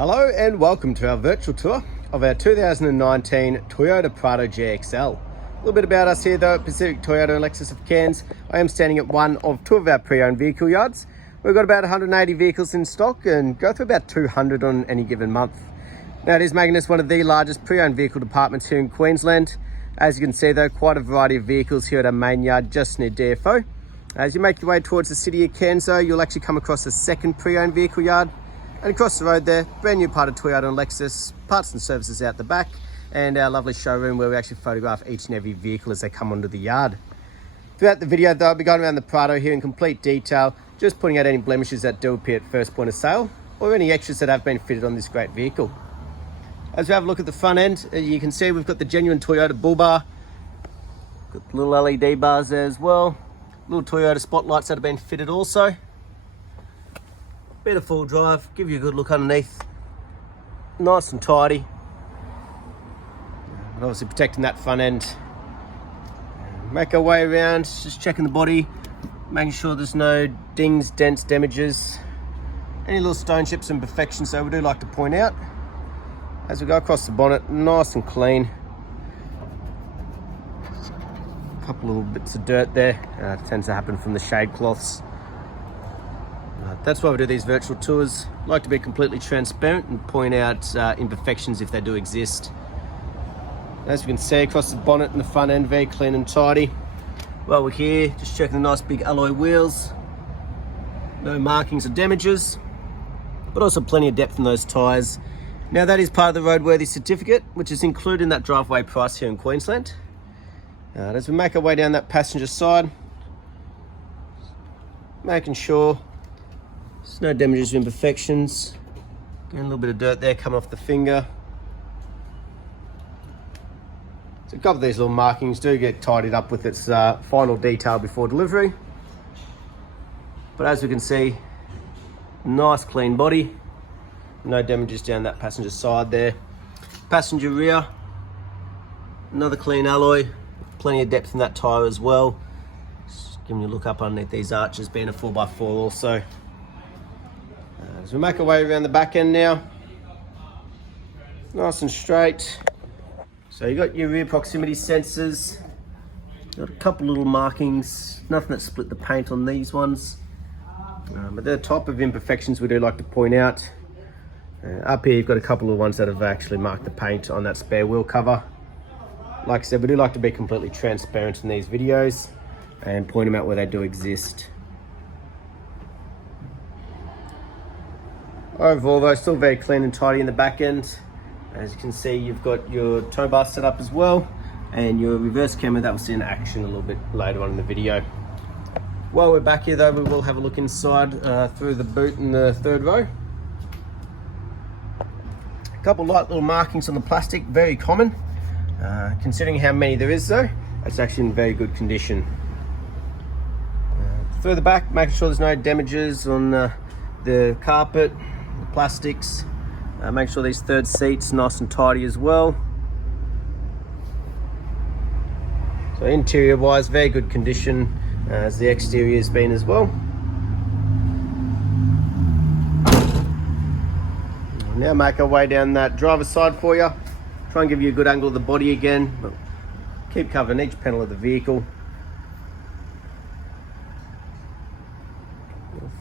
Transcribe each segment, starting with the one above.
Hello and welcome to our virtual tour of our 2019 Toyota Prado GXL. A little bit about us here though at Pacific Toyota and Lexus of Cairns. I am standing at one of two of our pre-owned vehicle yards. We've got about 180 vehicles in stock and go through about 200 on any given month. Now it is making us one of the largest pre-owned vehicle departments here in Queensland. As you can see though, quite a variety of vehicles here at our main yard just near DFO. As you make your way towards the city of Cairns though, you'll actually come across a second pre-owned vehicle yard. And across the road there, brand new part of Toyota and Lexus, parts and services out the back, and our lovely showroom where we actually photograph each and every vehicle as they come onto the yard. Throughout the video though, I'll be going around the Prado here in complete detail, just putting out any blemishes that do appear at first point of sale, or any extras that have been fitted on this great vehicle. As we have a look at the front end, you can see we've got the genuine Toyota bull bar, got the little LED bars there as well, little Toyota spotlights that have been fitted also. Bit of full drive, give you a good look underneath, nice and tidy, and obviously protecting that front end. Make our way around, just checking the body, making sure there's no dings, dents, damages, any little stone chips and imperfections, so we do like to point out. As we go across the bonnet, nice and clean. A couple little bits of dirt there, it tends to happen from the shade cloths. That's why we do these virtual tours. Like to be completely transparent and point out imperfections if they do exist. As you can see across the bonnet and the front end, very clean and tidy. While we're here, just checking the nice big alloy wheels. No markings or damages, but also plenty of depth in those tyres. Now that is part of the roadworthy certificate, which is included in that driveway price here in Queensland. As we make our way down that passenger side, making sure there's no damages or imperfections. Getting a little bit of dirt there coming off the finger. So a couple of these little markings do get tidied up with its final detail before delivery. But as we can see, nice clean body. No damages down that passenger side there. Passenger rear, another clean alloy. Plenty of depth in that tyre as well. Just giving you a look up underneath these arches, being a 4x4 also. As we make our way around the back end now, nice and straight. So you got your rear proximity sensors, got a couple little markings, nothing that split the paint on these ones, but they're the type of imperfections we do like to point out. Up here you've got a couple of ones that have actually marked the paint on that spare wheel cover. Like I said, we do like to be completely transparent in these videos and point them out where they do exist. Overall though, still very clean and tidy in the back end. As you can see, you've got your tow bar set up as well, and your reverse camera that we'll see in action a little bit later on in the video. While we're back here though, we will have a look inside through the boot in the third row. A couple light little markings on the plastic, very common. Considering how many there is though, it's actually in very good condition. Further back, making sure there's no damages on the carpet, plastics. Make sure these third seats nice and tidy as well. So interior wise, very good condition as the exterior has been as well. Now make our way down that driver's side for you. Try and give you a good angle of the body again, but keep covering each panel of the vehicle.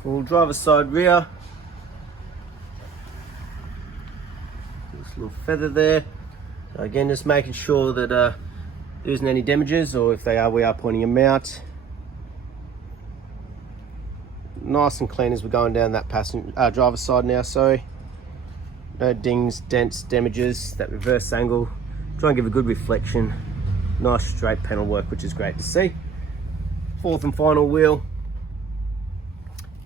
Full driver's side rear. Little feather there. So again, just making sure that there isn't any damages, or if they are, we are pointing them out. Nice and clean as we're going down that driver's side now, sorry. No dings, dents, damages. That reverse angle, try and give a good reflection. Nice straight panel work, which is great to see. Fourth and final wheel.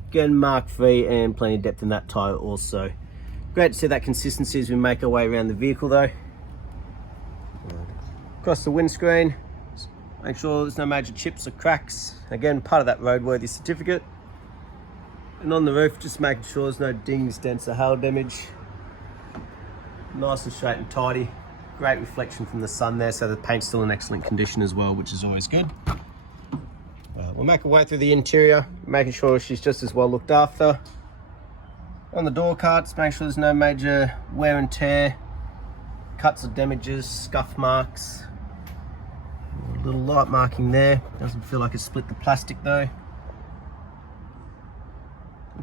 Again, mark free and plenty of depth in that tyre also. Great to see that consistency as we make our way around the vehicle though. Across the windscreen, make sure there's no major chips or cracks. Again, part of that roadworthy certificate. And on the roof, just making sure there's no dings, dents or hail damage. Nice and straight and tidy. Great reflection from the sun there, so the paint's still in excellent condition as well, which is always good. We'll make our way through the interior, making sure she's just as well looked after. On the door carts, make sure there's no major wear and tear, cuts or damages, scuff marks. A little light marking there, doesn't feel like it's split the plastic though.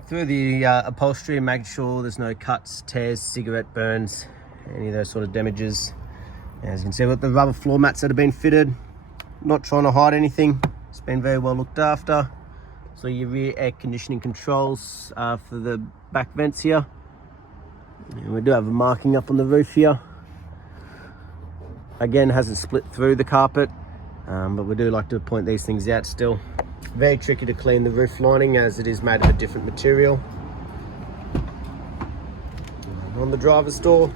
Through the upholstery, make sure there's no cuts, tears, cigarette burns, any of those sort of damages. As you can see, we've got the rubber floor mats that have been fitted. Not trying to hide anything, it's been very well looked after. So your rear air conditioning controls for the back vents here. And we do have a marking up on the roof here. Again, hasn't split through the carpet, but we do like to point these things out still. Very tricky to clean the roof lining as it is made of a different material. And on the driver's door,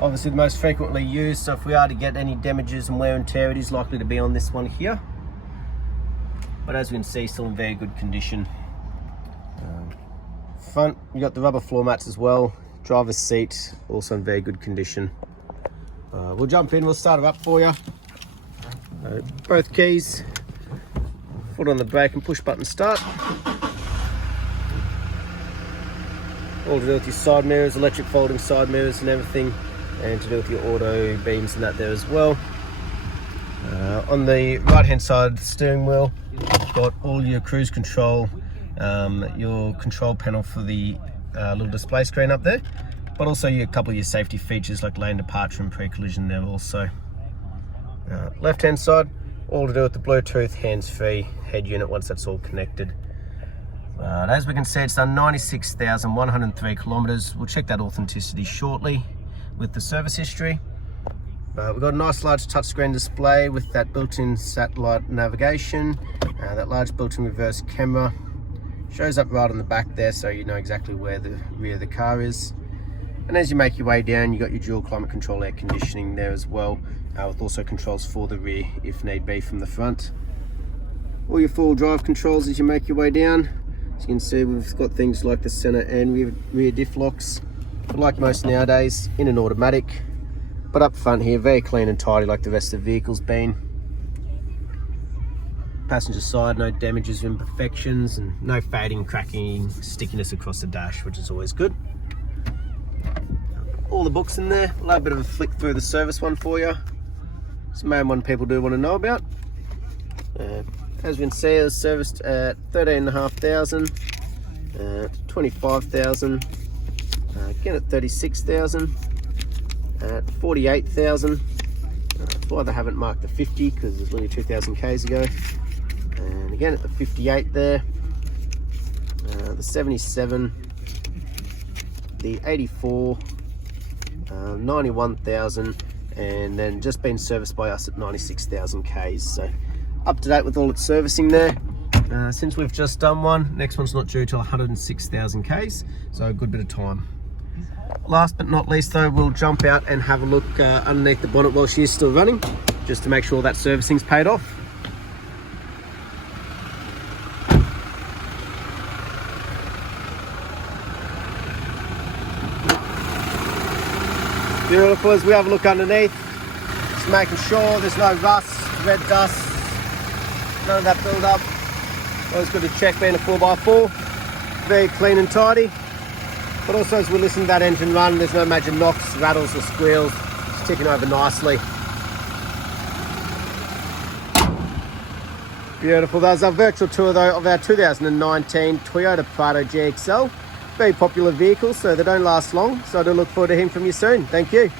obviously the most frequently used, so if we are to get any damages and wear and tear, it is likely to be on this one here. But as we can see, still in very good condition. Front, you got the rubber floor mats as well. Driver's seat, also in very good condition. We'll jump in, we'll start it up for you. Both keys, foot on the brake and push button start. All to do with your side mirrors, electric folding side mirrors and everything, and to do with your auto beams and that there as well. On the right hand side of the steering wheel, you've got all your cruise control, your control panel for the little display screen up there, but also a couple of your safety features like lane departure and pre-collision there also. Left hand side, all to do with the Bluetooth hands-free head unit once that's all connected. As we can see, it's done 96,103 kilometers. We'll check that authenticity shortly with the service history. We've got a nice large touchscreen display with that built-in satellite navigation, that large built-in reverse camera. Shows up right on the back there so you know exactly where the rear of the car is. And as you make your way down, you've got your dual climate control air conditioning there as well, with also controls for the rear if need be from the front. All your full drive controls as you make your way down. As you can see, we've got things like the center and rear diff locks, but like most nowadays, in an automatic. But up front here, very clean and tidy like the rest of the vehicle's been. Passenger side, no damages or imperfections, and no fading, cracking, stickiness across the dash, which is always good. All the books in there. We'll have a bit of a flick through the service one for you. It's the main one people do want to know about. As we can see, it was serviced at 13,500, 25,000, again at 36,000, at 48,000. That's why they haven't marked the 50, because it's only 2,000 Ks ago. And again at the 58 there, the 77, the 84, 91,000, and then just been serviced by us at 96,000 Ks. So up to date with all its servicing there. Since we've just done one, next one's not due till 106,000 Ks, so a good bit of time. Last but not least though, we'll jump out and have a look underneath the bonnet while she is still running, just to make sure that servicing's paid off. Beautiful. As we have a look underneath, just making sure there's no rust, red dust, none of that build up. Always good to check being a 4x4. Very clean and tidy. But also as we listen to that engine run, there's no major knocks, rattles or squeals. It's ticking over nicely. Beautiful. That was our virtual tour though of our 2019 Toyota Prado GXL. Very popular vehicle, so they don't last long. So I do look forward to hearing from you soon. Thank you.